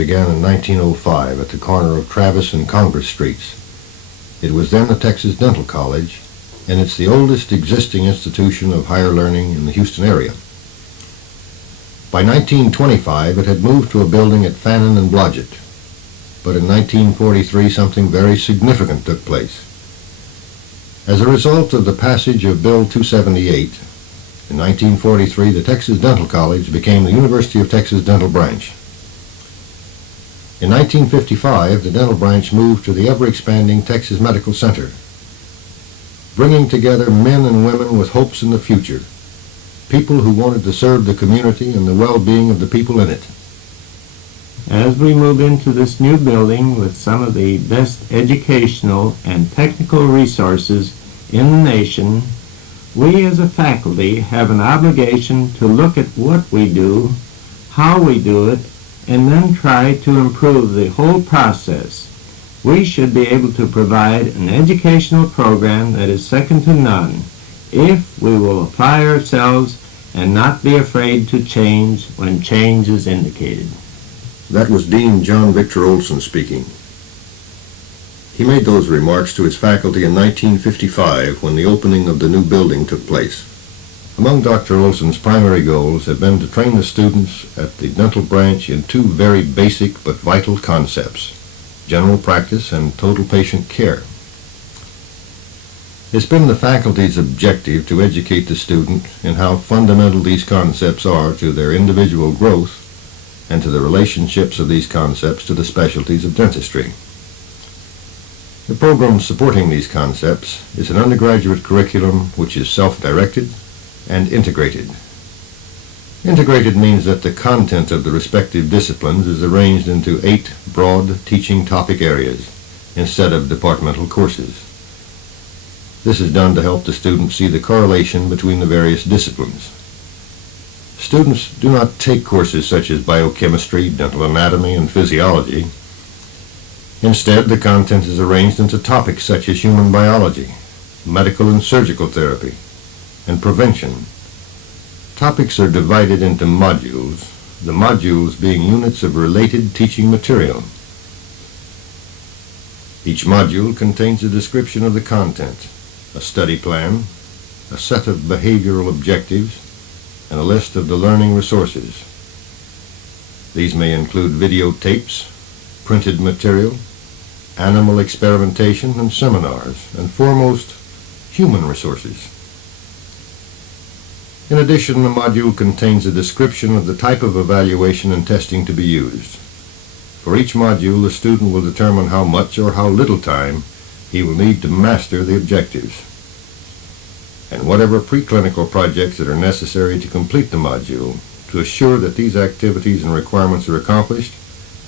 began in 1905 at the corner of Travis and Congress Streets. It was then the Texas Dental College, and it's the oldest existing institution of higher learning in the Houston area. By 1925, it had moved to a building at Fannin and Blodgett, but in 1943 something very significant took place. As a result of the passage of Bill 278, in 1943 the Texas Dental College became the University of Texas Dental Branch. In 1955, the dental branch moved to the ever-expanding Texas Medical Center, bringing together men and women with hopes in the future, people who wanted to serve the community and the well-being of the people in it. As we move into this new building with some of the best educational and technical resources in the nation, we as a faculty have an obligation to look at what we do, how we do it, and then try to improve the whole process. We should be able to provide an educational program that is second to none if we will apply ourselves and not be afraid to change when change is indicated. That was Dean John Victor Olson speaking. He made those remarks to his faculty in 1955 when the opening of the new building took place. Among Dr. Olson's primary goals have been to train the students at the dental branch in two very basic but vital concepts: general practice and total patient care. It's been the faculty's objective to educate the student in how fundamental these concepts are to their individual growth and to the relationships of these concepts to the specialties of dentistry. The program supporting these concepts is an undergraduate curriculum which is self-directed and integrated. Integrated means that the content of the respective disciplines is arranged into 8 broad teaching topic areas instead of departmental courses. This is done to help the students see the correlation between the various disciplines. Students do not take courses such as biochemistry, dental anatomy, and physiology. Instead, the content is arranged into topics such as human biology, medical and surgical therapy, and prevention. Topics are divided into modules, the modules being units of related teaching material. Each module contains a description of the content, a study plan, a set of behavioral objectives, and a list of the learning resources. These may include videotapes, printed material, animal experimentation, and seminars, and foremost, human resources. In addition, the module contains a description of the type of evaluation and testing to be used. For each module, the student will determine how much or how little time he will need to master the objectives, and whatever preclinical projects that are necessary to complete the module. To assure that these activities and requirements are accomplished,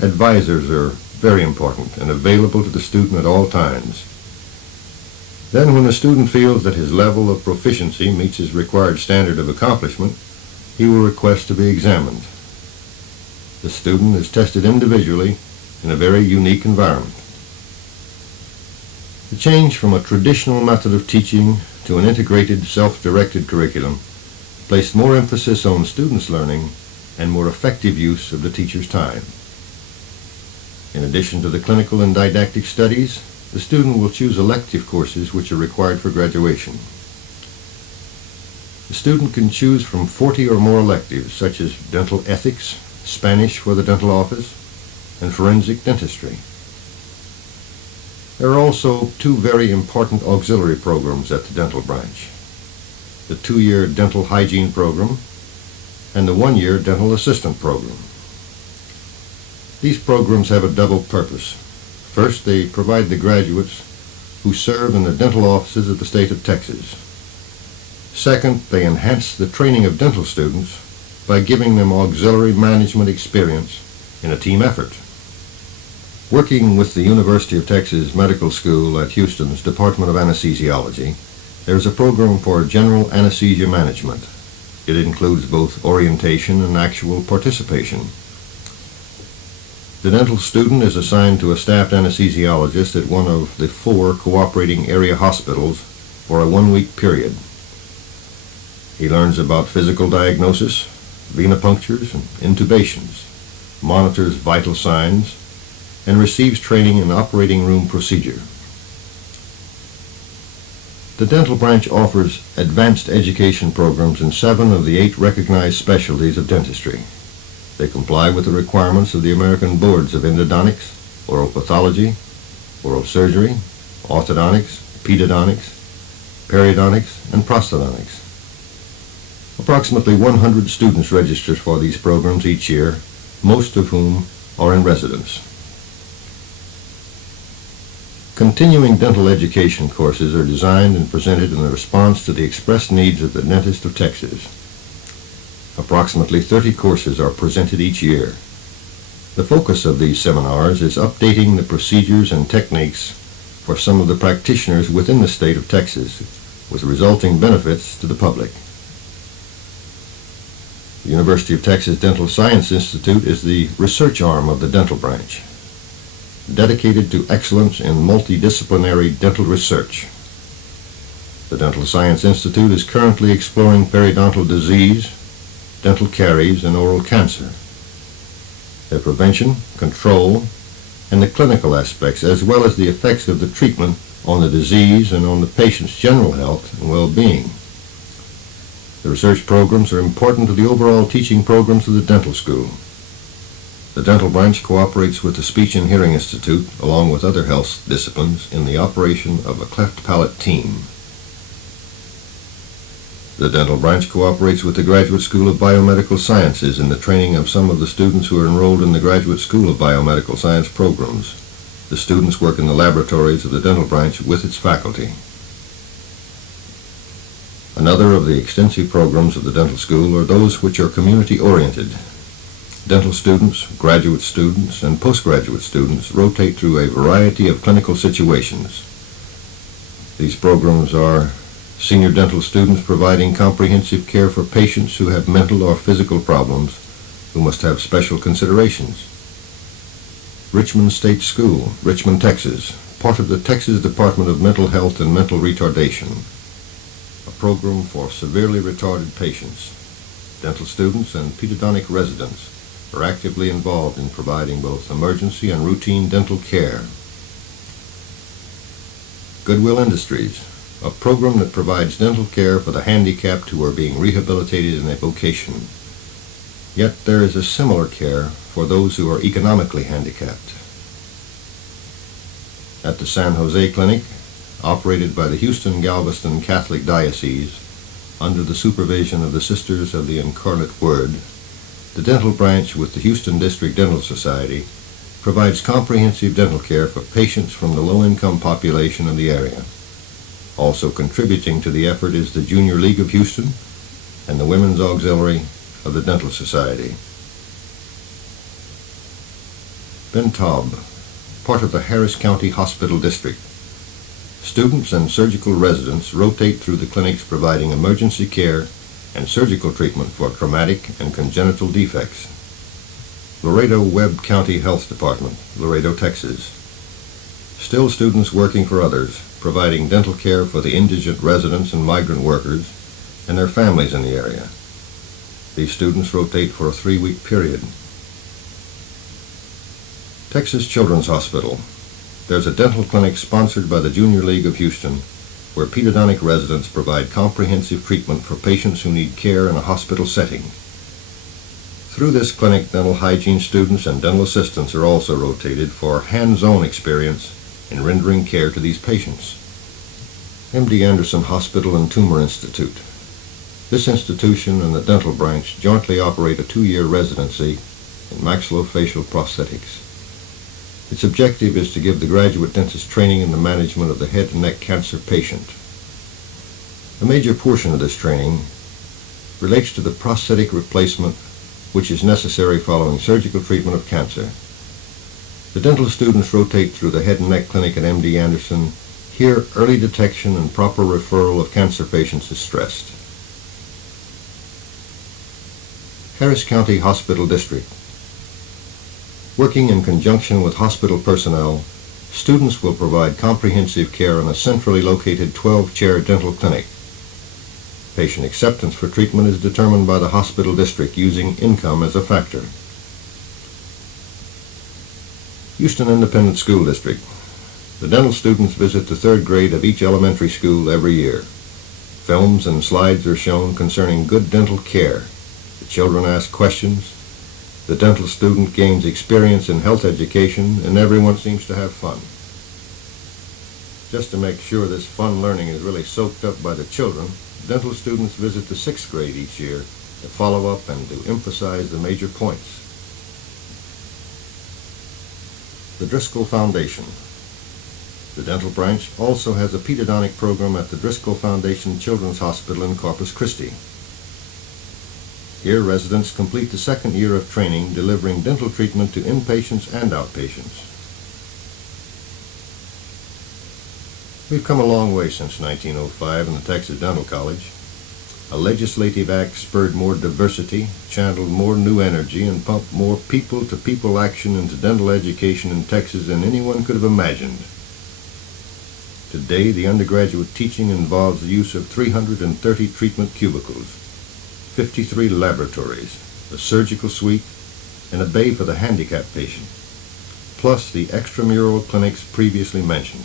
advisors are very important and available to the student at all times. Then, when the student feels that his level of proficiency meets his required standard of accomplishment, he will request to be examined. The student is tested individually in a very unique environment. The change from a traditional method of teaching to an integrated, self-directed curriculum placed more emphasis on students' learning and more effective use of the teacher's time. In addition to the clinical and didactic studies, the student will choose elective courses which are required for graduation. The student can choose from 40 or more electives, such as dental ethics, Spanish for the dental office, and forensic dentistry. There are also 2 very important auxiliary programs at the dental branch: the 2-year dental hygiene program and the 1-year dental assistant program. These programs have a double purpose. First, they provide the graduates who serve in the dental offices of the state of Texas. Second, they enhance the training of dental students by giving them auxiliary management experience in a team effort. Working with the University of Texas Medical School at Houston's Department of Anesthesiology, there is a program for general anesthesia management. It includes both orientation and actual participation. The dental student is assigned to a staffed anesthesiologist at one of the 4 cooperating area hospitals for a 1-week period. He learns about physical diagnosis, venipunctures, and intubations. monitors vital signs, and receives training in operating room procedure. The dental branch offers advanced education programs in 7 of the 8 recognized specialties of dentistry. They comply with the requirements of the American Boards of Endodontics, Oral-Pathology, Oral Surgery, Orthodontics, Pedodontics, Periodontics, and Prosthodontics. Approximately 100 students register for these programs each year, most of whom are in residence. Continuing dental education courses are designed and presented in response to the expressed needs of the dentist of Texas. Approximately 30 courses are presented each year. The focus of these seminars is updating the procedures and techniques for some of the practitioners within the state of Texas, with resulting benefits to the public. The University of Texas Dental Science Institute is the research arm of the dental branch, dedicated to excellence in multidisciplinary dental research. The Dental Science Institute is currently exploring periodontal disease, dental caries, and oral cancer. Their prevention, control, and the clinical aspects, as well as the effects of the treatment on the disease and on the patient's general health and well-being. The research programs are important to the overall teaching programs of the dental school. The dental branch cooperates with the Speech and Hearing Institute, along with other health disciplines, in the operation of a cleft palate team. The dental branch cooperates with the Graduate School of Biomedical Sciences in the training of some of the students who are enrolled in the Graduate School of Biomedical Science programs. The students work in the laboratories of the dental branch with its faculty. Another of the extensive programs of the dental school are those which are community-oriented. Dental students, graduate students, and postgraduate students rotate through a variety of clinical situations. These programs are senior dental students providing comprehensive care for patients who have mental or physical problems who must have special considerations. Richmond State School, Richmond, Texas, part of the Texas Department of Mental Health and Mental Retardation, a program for severely retarded patients. Dental students and pedodontic residents are actively involved in providing both emergency and routine dental care. Goodwill Industries, a program that provides dental care for the handicapped who are being rehabilitated in a vocation. Yet there is a similar care for those who are economically handicapped. At the San Jose Clinic, operated by the Houston-Galveston Catholic Diocese, under the supervision of the Sisters of the Incarnate Word, the dental branch with the Houston District Dental Society provides comprehensive dental care for patients from the low-income population of the area. Also contributing to the effort is the Junior League of Houston and the Women's Auxiliary of the Dental Society. Ben Taub, part of the Harris County Hospital District. Students and surgical residents rotate through the clinics providing emergency care and surgical treatment for traumatic and congenital defects. Laredo Webb County Health Department, Laredo, Texas. Still students working for others, providing dental care for the indigent residents and migrant workers and their families in the area. These students rotate for a 3-week period. Texas Children's Hospital. There's a dental clinic sponsored by the Junior League of Houston where pedodontic residents provide comprehensive treatment for patients who need care in a hospital setting. Through this clinic, dental hygiene students and dental assistants are also rotated for hands-on experience in rendering care to these patients. MD Anderson Hospital and Tumor Institute. This institution and the dental branch jointly operate a 2-year residency in maxillofacial prosthetics. Its objective is to give the graduate dentist training in the management of the head and neck cancer patient. A major portion of this training relates to the prosthetic replacement which is necessary following surgical treatment of cancer. The dental students rotate through the head and neck clinic at MD Anderson. Here, early detection and proper referral of cancer patients is stressed. Harris County Hospital District. Working in conjunction with hospital personnel, students will provide comprehensive care in a centrally located 12-chair dental clinic. Patient acceptance for treatment is determined by the hospital district using income as a factor. Houston Independent School District. The dental students visit the third grade of each elementary school every year. Films and slides are shown concerning good dental care. The children ask questions. The dental student gains experience in health education, and everyone seems to have fun. Just to make sure this fun learning is really soaked up by the children, dental students visit the sixth grade each year to follow up and to emphasize the major points. The Driscoll Foundation. The dental branch also has a pedodontic program at the Driscoll Foundation Children's Hospital in Corpus Christi. Here residents complete the second year of training delivering dental treatment to inpatients and outpatients. We've come a long way since 1905 in the Texas Dental College. A legislative act spurred more diversity, channeled more new energy, and pumped more people-to-people action into dental education in Texas than anyone could have imagined. Today, the undergraduate teaching involves the use of 330 treatment cubicles, 53 laboratories, a surgical suite, and a bay for the handicapped patient, plus the extramural clinics previously mentioned.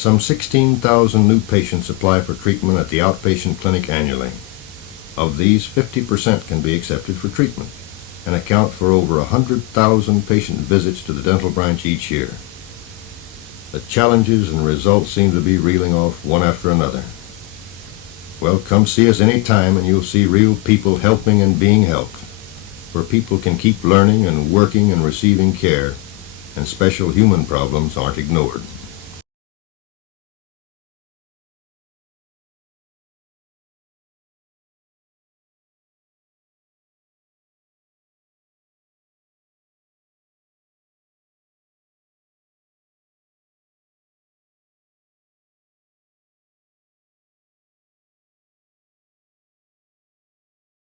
Some 16,000 new patients apply for treatment at the outpatient clinic annually. Of these, 50% can be accepted for treatment and account for over 100,000 patient visits to the dental branch each year. The challenges and results seem to be reeling off one after another. Well, come see us any time and you'll see real people helping and being helped, where people can keep learning and working and receiving care, and special human problems aren't ignored.